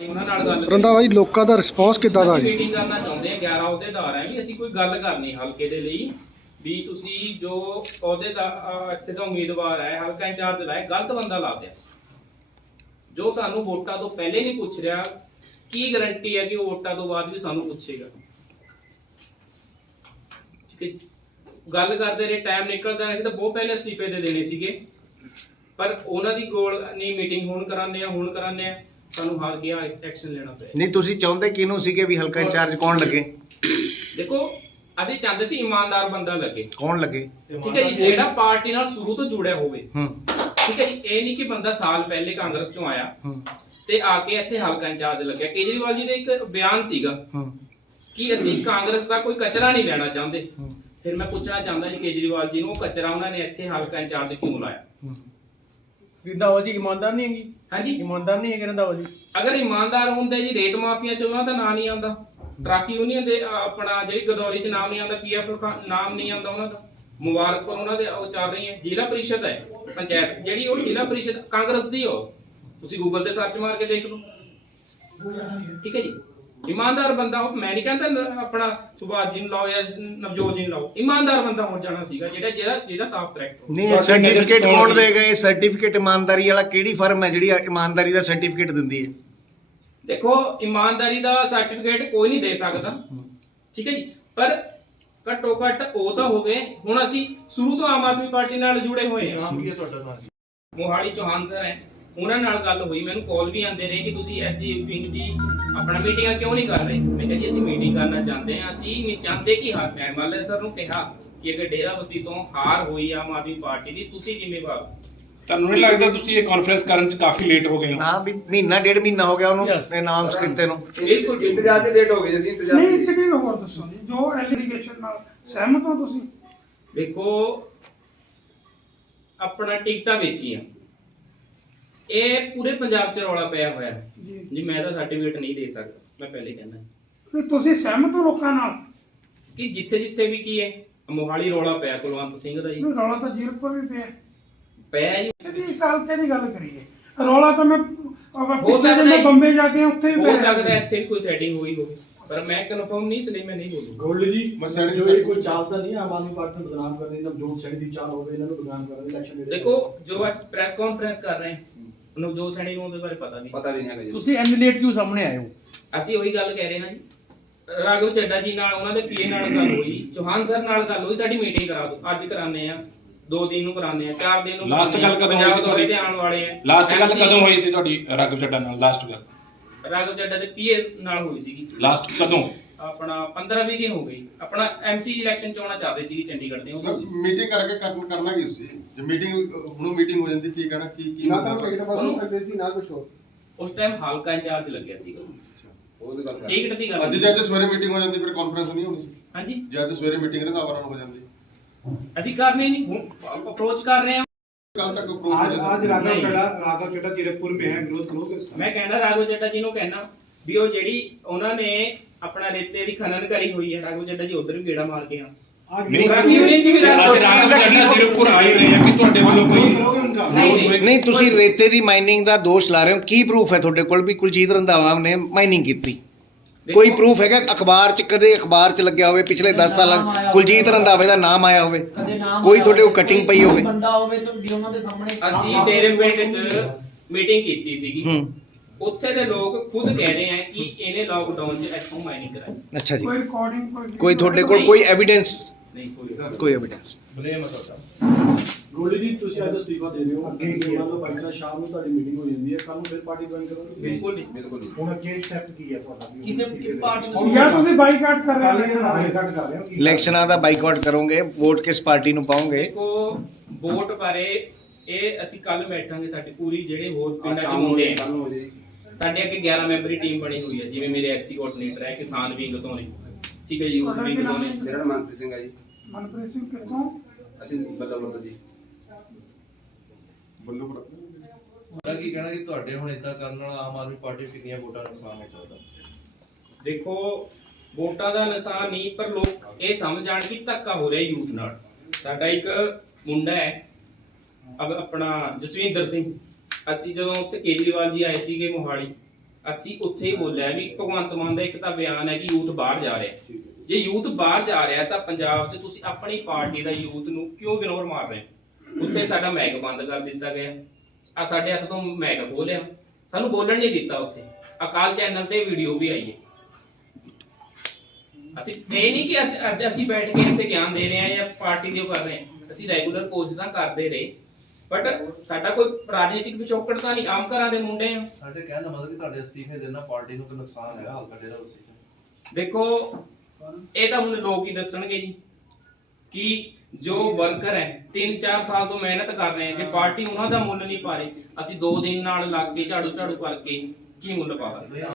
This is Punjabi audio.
ਉਹਨਾਂ ਨਾਲ ਗੱਲ ਰੰਧਾਵਾ ਜੀ ਲੋਕਾਂ ਦਾ ਰਿਸਪੌਂਸ ਕਿੱਦਾਂ ਦਾ ਅਸੀਂ ਜੀ? ਮੀਟਿੰਗ ਕਰਨਾ ਚਾਹੁੰਦੇ ਹਾਂ 11 ਅਹੁਦੇਦਾਰ ਹੈ ਵੀ ਅਸੀਂ ਕੋਈ ਗੱਲ ਕਰਨੀ ਹਲਕੇ ਦੇ ਲਈ ਵੀ ਤੁਸੀਂ ਜੋ ਅਹੁਦੇਦਾਰ ਇੱਥੇ ਦਾ ਉਮੀਦਵਾਰ ਹੈ ਹਲਕਾ ਇੰਚਾਰਜ ਲਾਇਆ ਗਲਤ ਬੰਦਾ ਲਾ ਦਿਆ। ਜੋ ਸਾਨੂੰ ਵੋਟਾਂ ਤੋਂ ਪਹਿਲੇ ਨਹੀਂ ਪੁੱਛ ਰਿਹਾ ਕੀ ਗਾਰੰਟੀ ਹੈ ਕਿ ਉਹ ਵੋਟਾਂ ਤੋਂ ਬਾਅਦ ਵੀ ਸਾਨੂੰ ਪੁੱਛੇਗਾ? ਠੀਕ ਹੈ ਜੀ। ਗੱਲ ਕਰਦੇ ਰਹੇ ਟਾਈਮ ਨਿਕਲਦਾ ਅਸੀਂ ਤਾਂ ਬਹੁਤ ਪਹਿਲੇ ਅਸਤੀਫੇ ਦੇ ਦੇਣੇ ਸੀਗੇ। ਪਰ ਉਹਨਾਂ ਦੀ ਗੋਲ ਨਹੀਂ ਮੀਟਿੰਗ ਹੁਣ ਕਰਾਉਂਦੇ ਆ ਹੁਣ ਕਰਾਉਂਦੇ ਆ। ਸਾਨੂੰ ਹਾਰ ਗਿਆ ਐਕਸ਼ਨ ਲੈਣਾ ਪਿਆ। ਨਹੀਂ ਤੁਸੀਂ ਚਾਹੁੰਦੇ ਕਿਹਨੂੰ ਸੀਗੇ ਵੀ ਹਲਕਾ ਇੰਚਾਰਜ ਕੌਣ ਲੱਗੇ? ਦੇਖੋ ਅਸੀਂ ਚਾਹੁੰਦੇ ਸੀ ਇਮਾਨਦਾਰ ਬੰਦਾ ਲੱਗੇ। ਕੌਣ ਲੱਗੇ? ਠੀਕ ਹੈ ਜੀ ਜਿਹੜਾ ਪਾਰਟੀ ਨਾਲ ਸ਼ੁਰੂ ਤੋਂ ਜੁੜਿਆ ਹੋਵੇ। ਹੂੰ। ਠੀਕ ਹੈ ਜੀ ਇਹ ਨਹੀਂ ਕਿ ਬੰਦਾ ਸਾਲ ਪਹਿਲੇ ਕਾਂਗਰਸ ਚੋਂ ਆਇਆ ਤੇ ਆ ਕੇ ਇੱਥੇ ਹਲਕਾ ਇੰਚਾਰਜ ਲੱਗਿਆ। ਕੇਜਰੀਵਾਲ ਜੀ ਦਾ ਇੱਕ ਬਿਆਨ ਸੀਗਾ ਕਿ ਅਸੀਂ ਕਾਂਗਰਸ ਦਾ ਕੋਈ ਕਚਰਾ ਨਹੀਂ ਲੈਣਾ ਚਾਹੁੰਦੇ। ਫਿਰ ਮੈਂ ਪੁੱਛਣਾ ਚਾਹੁੰਦਾ ਜੀ ਕੇਜਰੀਵਾਲ ਜੀ ਨੂੰ ਉਹ ਕਚਰਾ ਉਹਨਾਂ ਨੇ ਇੱਥੇ ਹਲਕਾ ਇੰਚਾਰਜ ਕਿਉਂ ਲਾਇਆ? ਹੂੰ। ਰੰਧਾਵਾ ਜੀ ਇਮਾਨਦਾਰ ਨਹੀਂ ਹੈਗੀ? ਹਾਂਜੀ। ਇਮਾਨਦਾਰ ਨਹੀਂ ਹੈਗੇ ਰੰਧਾਵਾ ਜੀ। ਅਗਰ ਇਮਾਨਦਾਰ ਹੁੰਦੇ ਜੀ ਰੇਤ ਮਾਫੀਆ ਚ ਉਹਨਾਂ ਦਾ ਨਾਂ ਨਹੀਂ ਆਉਂਦਾ। ਟਰੱਕ ਯੂਨੀਅਨ ਦੇ ਆਪਣਾ ਜਿਹੜੀ ਗਦੌਰੀ ਚ ਨਾਮ ਨਹੀਂ ਆਉਂਦਾ ਪੀਐਫ ਨਾਮ ਨਹੀਂ ਆਉਂਦਾ ਉਹਨਾਂ ਦਾ। ਮੁਬਾਰਕਪੁਰ ਉਹਨਾਂ ਦੇ ਉਹ ਚੱਲ ਰਹੀ ਹੈ ਜ਼ਿਲ੍ਹਾ ਪਰਿਸ਼ਦ ਹੈ ਪੰਚਾਇਤ। ਜਿਹੜੀ ਉਹ ਜ਼ਿਲ੍ਹਾ ਪਰਿਸ਼ਦ ਕਾਂਗਰਸ ਦੀ ਹੋ ਤੁਸੀਂ ਗੂਗਲ ਤੇ ਸਰਚ ਮਾਰ ਕੇ ਦੇਖ ਲਓ। ਠੀਕ ਹੈ ਜੀ? ਇਮਾਨਦਾਰ ਬੰਦਾ ਉਹ ਮੈਂ ਨਹੀਂ ਕਹਿੰਦਾ ਆਪਣਾ ਸੁਭਾਸ਼ ਜੀ ਨੂੰ ਲਾਓ ਜਾਂ ਨਵਜੋਤ ਜੀ ਨੂੰ ਲਾਓ। ਇਮਾਨਦਾਰ ਬੰਦਾ ਹੋ ਜਾਣਾ ਸੀਗਾ ਜਿਹੜਾ ਜਿਹੜਾ ਜਿਹਦਾ ਸਾਫ਼ ਕਰੈਕਟ ਹੋ। ਨਹੀਂ ਸਰਟੀਫਿਕੇਟ ਕੌਣ ਦੇਗਾ ਇਹ ਸਰਟੀਫਿਕੇਟ ਇਮਾਨਦਾਰੀ ਵਾਲਾ ਕਿਹੜੀ ਫਰਮ ਹੈ ਜਿਹੜੀ ਇਮਾਨਦਾਰੀ ਦਾ ਸਰਟੀਫਿਕੇਟ ਦਿੰਦੀ ਹੈ? ਦੇਖੋ ਇਮਾਨਦਾਰੀ ਦਾ ਸਰਟੀਫਿਕੇਟ ਕੋਈ ਨਹੀਂ ਦੇ ਸਕਦਾ। ਠੀਕ ਹੈ ਜੀ? ਪਰ ਘੱਟੋ ਘੱਟ ਉਹ ਤਾਂ ਹੋਵੇ। ਹੁਣ ਅਸੀਂ ਸ਼ੁਰੂ ਤੋਂ ਆਮ ਆਦਮੀ ਪਾਰਟੀ ਨਾਲ ਜੁੜੇ ਹੋਏ ਹਾਂ। ਨਾਮ ਕੀ ਹੈ ਤੁਹਾਡਾ ਨਾਮ ਮੋਹਾਲੀ ਚੌਹਾਨ ਸਰ ਹੈ। ਉਹਨਾਂ ਨਾਲ ਗੱਲ ਹੋਈ ਮੈਨੂੰ ਕਾਲ ਵੀ ਆਉਂਦੇ ਰਹੇ ਕਿ ਤੁਸੀਂ ਐਸੀ ਵਿੰਗ ਦੀ ਆਪਣਾ ਮੀਟਿੰਗਾਂ ਕਿਉਂ ਨਹੀਂ ਕਰ ਰਹੇ? ਮੈਂ ਕਿਹਾ ਜੀ ਅਸੀਂ ਮੀਟਿੰਗ ਕਰਨਾ ਚਾਹੁੰਦੇ ਹਾਂ। ਅਸੀਂ ਨਹੀਂ ਚਾਹੁੰਦੇ ਕਿ ਹਾਰ ਮੈਂ ਐਮਐਲਏ ਸਰ ਨੂੰ ਕਿਹਾ ਕਿ ਅਗਰ ਡੇਰਾ ਵਸੀ ਤੋਂ ਹਾਰ ਹੋਈ ਆਮ ਆਦਮੀ ਪਾਰਟੀ ਦੀ ਤੁਸੀਂ ਜ਼ਿੰਮੇਵਾਰ ਹੋ। ਤੁਹਾਨੂੰ ਨਹੀਂ ਲੱਗਦਾ ਤੁਸੀਂ ਇਹ ਕਾਨਫਰੰਸ ਕਰਨ ਚ ਕਾਫੀ ਲੇਟ ਹੋ ਗਏ ਹੋ? ਹਾਂ ਵੀ ਮਹੀਨਾ ਡੇਢ ਮਹੀਨਾ ਹੋ ਗਿਆ ਉਹਨੂੰ. ਅਨਾਉਂਸ ਕੀਤੇ ਨੂੰ। ਬਿਲਕੁਲ ਬਿਲਕੁਲ। ਇੰਤਜ਼ਾਰ ਚ ਲੇਟ ਹੋ ਗਏ ਜੀ, ਅਸੀਂ ਇੰਤਜ਼ਾਰ ਨਹੀਂ ਇੱਕ ਚੀਜ਼ ਹੋਰ ਦੱਸੋ ਜੀ ਜੋ ਐਲੀਗੇਸ਼ਨ ਨਾਲ ਸਹਿਮਤ ਹੋ ਤੁਸੀਂ? ਵੇਖੋ ਆਪਣਾ ਟਿਕਟਾਂ ਵੇਚੀਆਂ। ਇਹ ਪੂਰੇ ਪੰਜਾਬ 'ਚ ਰੌਲਾ ਪਿਆ ਹੋਇਆ। ਹੈ ਜੀ। ਜੀ ਮੈਂ ਤਾਂ ਸਰਟੀਫਿਕੇਟ ਨਹੀਂ ਦੇ ਸਕਦਾ। ਮੈਂ ਪਹਿਲੇ ਕਹਿੰਦਾ। ਵੀ ਤੁਸੀਂ ਸਹਿਮਤ ਹੋ ਲੋਕਾਂ ਨਾਲ? ਕਿ ਜਿੱਥੇ ਜਿੱਥੇ ਵੀ ਕੀ ਹੈ ਮੋਹਾਲੀ ਰੌਲਾ ਪਿਆ ਕੁਲਵੰਤ ਸਿੰਘ ਦਾ ਜੀ। ਰੌਲਾ ਤਾਂ ਜੀਰਕਪੁਰ ਵੀ ਪਿਆ। ਪਿਆ ਜੀ ਇਹਦੀ ਸਾਲ ਕਿਹਦੀ ਗੱਲ ਕਰੀਏ? ਰੌਲਾ ਤਾਂ ਮੈਂ ਹੋ ਪਿੱਛੇ ਸਕਦਾ ਜੇ। ਮੈਂ ਹੈ। ਬੰਬੇ ਜਾ ਕੇ ਉੱਥੇ ਹੀ ਹੋ ਪਿਆ। ਸਕਦਾ ਹੈ ਇੱਥੇ ਵੀ ਕੋਈ ਸੈਟਿੰਗ ਹੋਈ ਹੋਵੇ। ਪਰ ਮੈਂ ਕਨਫਰਮ ਨਹੀਂ ਇਸ ਲਈ ਮੈਂ ਨਹੀਂ ਬੋਲੂਗਾ। ਗੋਲਡ ਜੀ ਮਸੜ ਜੀ, ਜੋ ਇਹ ਕੋਈ ਚਾਲ ਤਾਂ ਨਹੀਂ ਹੈ ਆਮ ਆਦਮੀ ਪਾਰਟੀ ਨੂੰ ਬਦਨਾਮ ਕਰਨ ਦੀ ਨਵਜੋਤ ਸਿੰਘ ਦੀ ਚਾਲ ਹੋਵੇ ਇਹਨਾਂ ਨੂੰ ਬਦਨਾਮ ਕਰਨ ਦੀ ਇਲੈਕਸ਼ਨ ਦੇ ਦੇਖੋ ਜੋ ਅੱਜ ਪ੍ਰੈਸ ਕਾਨਫਰੰਸ ਕਰ ਰਹੇ ਹਾਂ ਨਵਜੋਤ ਸੈਣੀ ਨੂੰ ਉਹਦੇ ਬਾਰੇ ਪਤਾ ਨਹੀਂ। ਪਤਾ ਨਹੀਂ ਹੈਗਾ ਜੀ। ਤੁਸੀਂ ਐਨਲੇਟ ਕਿਉਂ ਸਾਹਮਣੇ ਆਏ ਹੋ? ਅਸੀਂ ਉਹੀ ਗੱਲ ਕਹਿ ਰਹੇ ਨਾ ਜੀ। ਰਾਘਵ ਚੱਡਾ ਜੀ ਨਾਲ ਉਹਨਾਂ ਦੇ ਪੀਏ ਨਾਲ ਗੱਲ ਹੋਈ। ਚੌਹਾਨ ਸਰ ਨਾਲ ਗੱਲ ਹੋਈ ਸਾਡੀ ਮੀਟਿੰਗ ਕਰਾ ਦਿਓ। ਅੱਜ ਕਰਾਉਂਦੇ ਆ ਦੋ ਦਿਨ ਨੂੰ ਕਰਾਉਂਦੇ ਆ ਚਾਰ ਦਿਨ ਨੂੰ Last ਗੱਲ ਕਦੋਂ ਹੋਈ ਸੀ ਤੁਹਾਡੀ? ਤੇ ਆਉਣ ਵਾਲੇ ਆ ਲਾਸਟ ਗੱਲ ਕਦੋਂ ਹੋਈ ਸੀ ਤੁਹਾਡੀ ਰਾਘਵ ਚੱਡਾ ਨਾਲ? ਲਾਸਟ ਗੱਲ। ਰਾਘਵ ਚੱਡਾ ਦੇ ਪੀਏ ਨਾਲ ਹੋਈ ਸੀਗੀ। ਲਾਸਟ ਕਦੋਂ? ਆਪਣਾ 15 20 ਦਿਨ ਹੋ ਗਈ ਆਪਣਾ ਐਮਸੀ ਇਲੈਕਸ਼ਨ ਚੋਣਾਂ ਚੱਲਦੇ ਸੀ ਚੰਡੀਗੜ੍ਹ ਦੇ ਉਦੋਂ ਹੋਈ ਸੀ। ਮੀਟਿੰਗ ਕਰਕੇ ਕਰਨ ਕਰਨਾ ਕੀ ਤੁਸੀਂ ਜੇ ਮੀਟਿੰਗ ਹੁਣ ਮੀਟਿੰਗ ਹੋ ਜਾਂਦੀ ਕੀ ਕਹਿਣਾ ਕੀ ਕੀ ਨਾ ਤਾਂ ਟਿਕਟ ਬਦਲ ਸਕਦੇ ਸੀ ਨਾ ਕੁਝ ਹੋਰ ਉਸ ਟਾਈਮ ਹਲਕਾ ਇੰਚਾਰਜ ਲੱਗਿਆ ਸੀਗਾ ਉਹਦੀ ਗੱਲ ਕਰ ਟਿਕਟ ਦੀ ਗੱਲ ਅੱਜ ਜੇ ਅੱਜ ਸਵੇਰੇ ਮੀਟਿੰਗ ਹੋ ਜਾਂਦੀ ਫਿਰ ਕਾਨਫਰੰਸ ਨਹੀਂ ਹੋਣੀ ਹਾਂਜੀ ਜੇ ਅੱਜ ਸਵੇਰੇ ਮੀਟਿੰਗ ਰੰਗਾਵਰਾਂ ਹੋ ਜਾਂਦੀ ਅਸੀਂ ਕਰਨੇ ਨਹੀਂ ਹੁਣ ਅਪਰੋਚ ਕਰ ਰਹੇ ਹਾਂ ਕੱਲ ਤੱਕ ਅਪਰੂਵ ਹੋ आज आज ਜਾਂਦਾ राघव नहीं। चड्डा राघव चड्डा जीरकपुर में है विरोध करोगे इसका ਮੈਂ ਕਹਿੰਦਾ ਰਾਘਵ ਚੱਡਾ ਜੀ ਨੂੰ ਕਹਿਣਾ ਵੀ ਉਹ ਜਿਹੜੀ ਉਹਨਾਂ ਨੇ ਆਪਣਾ ਰੇਤੇ ਦੀ ਖਨਨ ਕਰੀ ਹੋਈ ਹੈ ਰਾਘਵ ਚੱਡਾ ਜੀ ਉਧਰ ਵੀ ਗੇੜਾ ਮਾਰ ਕੇ ਨਹੀਂ ਕੋਈ ਤੁਸੀਂ ਰੇਤੇ ਦੀ ਮਾਈਨਿੰਗ ਦਾ ਦੋਸ਼ ਲਾ ਰਹੇ ਹੋ। ਕੀ ਪ੍ਰੂਫ ਹੈ ਤੁਹਾਡੇ ਕੋਲ ਵੀ ਕੁਲਜੀਤ ਰੰਧਾਵਾ ਨੇ ਮਾਈਨਿੰਗ ਕੀਤੀ? ਕੋਈ ਪ੍ਰੂਫ ਹੈਗਾ? ਅਖਬਾਰ 'ਚ ਕਦੇ ਅਖਬਾਰ 'ਚ ਲੱਗਿਆ ਹੋਵੇ ਪਿਛਲੇ 10 ਸਾਲਾਂ ਕੁਲਜੀਤ ਰੰਧਾਵੇ ਦਾ ਨਾਮ ਆਇਆ ਹੋਵੇ। ਕੋਈ ਤੁਹਾਡੇ ਉਹ ਕਟਿੰਗ ਪਈ ਹੋਵੇ। ਬੰਦਾ ਹੋਵੇ ਤਾਂ ਉਹਨਾਂ ਦੇ ਸਾਹਮਣੇ ਅਸੀਂ ਤੇਰੇ ਪਿੰਡ 'ਚ ਮੀਟਿੰਗ ਕੀਤੀ ਸੀਗੀ। ਉੱਥੇ ਦੇ ਲੋਕ ਖੁਦ ਕਹਿ ਰਹੇ ਆ ਕਿ ਇਹਨੇ ਲਾਕਡਾਊਨ ਚ ਇੱਥੋਂ ਮਾਈਨਿੰਗ ਕਰਾਈ। ਅੱਛਾ ਜੀ। ਕੋਈ ਰਿਕਾਰਡਿੰਗ ਕੋਈ ਕੋਈ ਤੁਹਾਡੇ ਕੋਲ ਕੋਈ ਐਵੀਡੈਂਸ ਨਹੀਂ ਕੋਈ ਕੋਈ ਐਵੀਡੈਂਸ ਬਲੇਮ ਤੁਹਾਡਾ। ਗੋਲਡ ਜੀ ਤੁਸੀਂ ਅੱਜ ਅਸਤੀਫਾ ਦੇ ਰਹੇ ਹੋ ਅੱਗੇ ਮੰਨ ਲਓ ਸਾਹਿਬ ਸ਼ਾਮ ਨੂੰ ਤੁਹਾਡੀ ਮੀਟਿੰਗ ਹੋ ਜਾਂਦੀ ਹੈ। ਕੱਲ ਨੂੰ ਫਿਰ ਪਾਰਟੀ ਜੁਆਇਨ ਕਰੋਗੇ? ਬਿਲਕੁਲ ਨਹੀਂ ਬਿਲਕੁਲ ਨਹੀਂ। ਹੁਣ ਅੱਗੇ ਸਟੈਪ ਕੀ ਹੈ ਤੁਹਾਡਾ? ਕਿਸੇ ਕਿਸ ਪਾਰਟੀ ਨੂੰ ਜਾਂ ਤੁਸੀਂ ਬਾਈਕਾਟ ਕਰ ਰਹੇ ਹੋ। ਬਾਈਕਾਟ ਕਰ ਰਹੇ ਹੋ ਇਲੈਕਸ਼ਨਾਂ ਦਾ ਬਾਈਕਾਟ ਕਰੋਗੇ ਵੋਟ ਕਿਸ ਪਾਰਟੀ ਨੂੰ ਪਾਓਗੇ? ਦੇਖੋ ਵੋਟ ਬਾਰੇ ਇਹ ਅਸੀਂ ਕੱਲ ਬੈਠਾਂਗੇ ਸਾਡੀ ਪੂਰੀ ਜਿਹੜੇ ਹੋਰ ਪਿੰਡਾਂ ਚ ਮੁੰਡੇ ਆ। ਸਾਡੇ ਅੱਗੇ 11 ਮੈਂਬਰੀ ਟੀਮ ਬਣੀ ਹੋਈ ਹੈ ਜਿਵੇਂ ਮੇਰੇ ਐਸਸੀ ਕੋਆਰਡੀਨੇਟਰ ਹੈ ਕਿਸਾਨ ਵਿੰਗ ਤੋਂ ਨੇ ਠੀਕ ਹੈ ਯੂਥ ਵਿੰਗ ਤੋਂ ਨੇ। ਮੇਰਾ ਨਾਮ ਮਨਪ੍ਰੀਤ ਸਿੰਘ ਹੈ ਜੀ। ਮਨਪ੍ਰੀਤ ਸਿੰਘ ਕਿੱਥੋਂ? ਅਸੀਂ ਬੱਲਾ ਬੱਲਾ ਜੀ। ਬੱਲੂ ਪਰ ਮੇਰਾ ਕੀ ਕਹਿਣਾ ਕਿ ਤੁਹਾਡੇ ਹੁਣ ਇਦਾਂ ਕਰਨ ਨਾਲ ਆਮ ਆਦਮੀ ਪਾਰਟੀ ਕਿੰਨੀਆਂ ਵੋਟਾਂ ਦਾ ਨੁਕਸਾਨ ਹੈ ਚਾਹੁੰਦਾ ਦੇਖੋ ਵੋਟਾਂ ਦਾ ਨਿਸ਼ਾਨ ਨਹੀਂ ਪਰ ਲੋਕ ਇਹ ਸਮਝ ਜਾਣ ਕਿ ਧੱਕਾ ਹੋ ਰਿਹਾ ਯੂਥ ਨਾਲ। ਸਾਡਾ ਇੱਕ ਮੁੰਡਾ ਹੈ ਅਬ ਆਪਣਾ ਜਸਵਿੰਦਰ ਸਿੰਘ। ਅਸੀਂ ਜਦੋਂ ਉੱਥੇ ਕੇਜਰੀਵਾਲ ਜੀ ਆਏ ਸੀਗੇ ਮੋਹਾਲੀ ਅਸੀਂ ਉੱਥੇ ਹੀ ਬੋਲਿਆ ਵੀ ਭਗਵੰਤ ਮਾਨ ਦਾ ਇੱਕ ਤਾਂ ਬਿਆਨ ਹੈ ਕਿ ਯੂਥ ਬਾਹਰ ਜਾ ਰਿਹਾ ਜੇ। ਯੂਥ ਬਾਹਰ ਜਾ ਰਿਹਾ ਤਾਂ ਪੰਜਾਬ 'ਚ ਤੁਸੀਂ ਆਪਣੀ ਪਾਰਟੀ ਦਾ ਯੂਥ ਨੂੰ ਕਿਉਂ ਇਗਨੋਰ ਮਾਰ ਰਹੇ? ਉੱਥੇ ਸਾਡਾ ਮੈਕ ਬੰਦ ਕਰ ਦਿੱਤਾ ਗਿਆ ਆ ਸਾਡੇ ਹੱਥ ਤੋਂ ਮੈਕ ਖੋਲਿਆ। ਸਾਨੂੰ ਬੋਲਣ ਨਹੀਂ ਦਿੱਤਾ ਉੱਥੇ। ਅਕਾਲ ਚੈਨਲ ਤੇ ਵੀਡੀਓ ਵੀ ਆਈ ਹੈ। ਅਸੀਂ ਇਹ ਨਹੀਂ ਕਿ ਅੱਜ ਅੱਜ ਅਸੀਂ ਬੈਠ ਕੇ ਇੱਥੇ ਗਿਆਨ ਦੇ ਰਹੇ ਹਾਂ ਜਾਂ ਪਾਰਟੀ ਦੇ ਉਹ ਕਰ ਰਹੇ ਹਾਂ। ਅਸੀਂ ਰੈਗੂਲਰ ਕੋਸ਼ਿਸ਼ਾਂ ਕਰਦੇ ਰਹੇ। ਬਟ ਸਾਡਾ ਕੋਈ ਰਾਜਨੀਤਿਕ ਪਿਛੋਕੜ ਤਾਂ ਨਹੀਂ ਆਮ ਘਰਾਂ ਦੇ ਮੁੰਡੇ ਆ। ਸਾਡੇ ਕਹਿਣ ਦਾ ਮਤਲਬ ਕਿ ਤੁਹਾਡੇ ਅਸਤੀਫੇ ਦੇ ਨਾਲ ਪਾਰਟੀ ਨੂੰ ਕੋਈ ਨੁਕਸਾਨ ਹੈਗਾ ਹਲਕਾ ਡੇਰਾ ਬਸੀ ਚ ਦੇਖੋ ਇਹ ਤਾਂ ਹੁਣ ਲੋਕ ਹੀ ਦੱਸਣਗੇ ਜੀ ਕਿ ਜੋ ਵਰਕਰ ਹੈ। 3-4 ਸਾਲ ਤੋਂ ਮਿਹਨਤ ਕਰ ਰਹੇ ਹੈ ਜੇ ਪਾਰਟੀ ਉਹਨਾਂ ਦਾ ਮੁੱਲ ਨਹੀਂ ਪਾ ਰਹੀ ਅਸੀਂ 2 ਦਿਨ ਨਾਲ ਲੱਗ ਕੇ ਝਾੜੂ ਝਾੜੂ ਕਰਕੇ ਕੀ ਮੁੱਲ ਪਾਵਾਂਗੇ?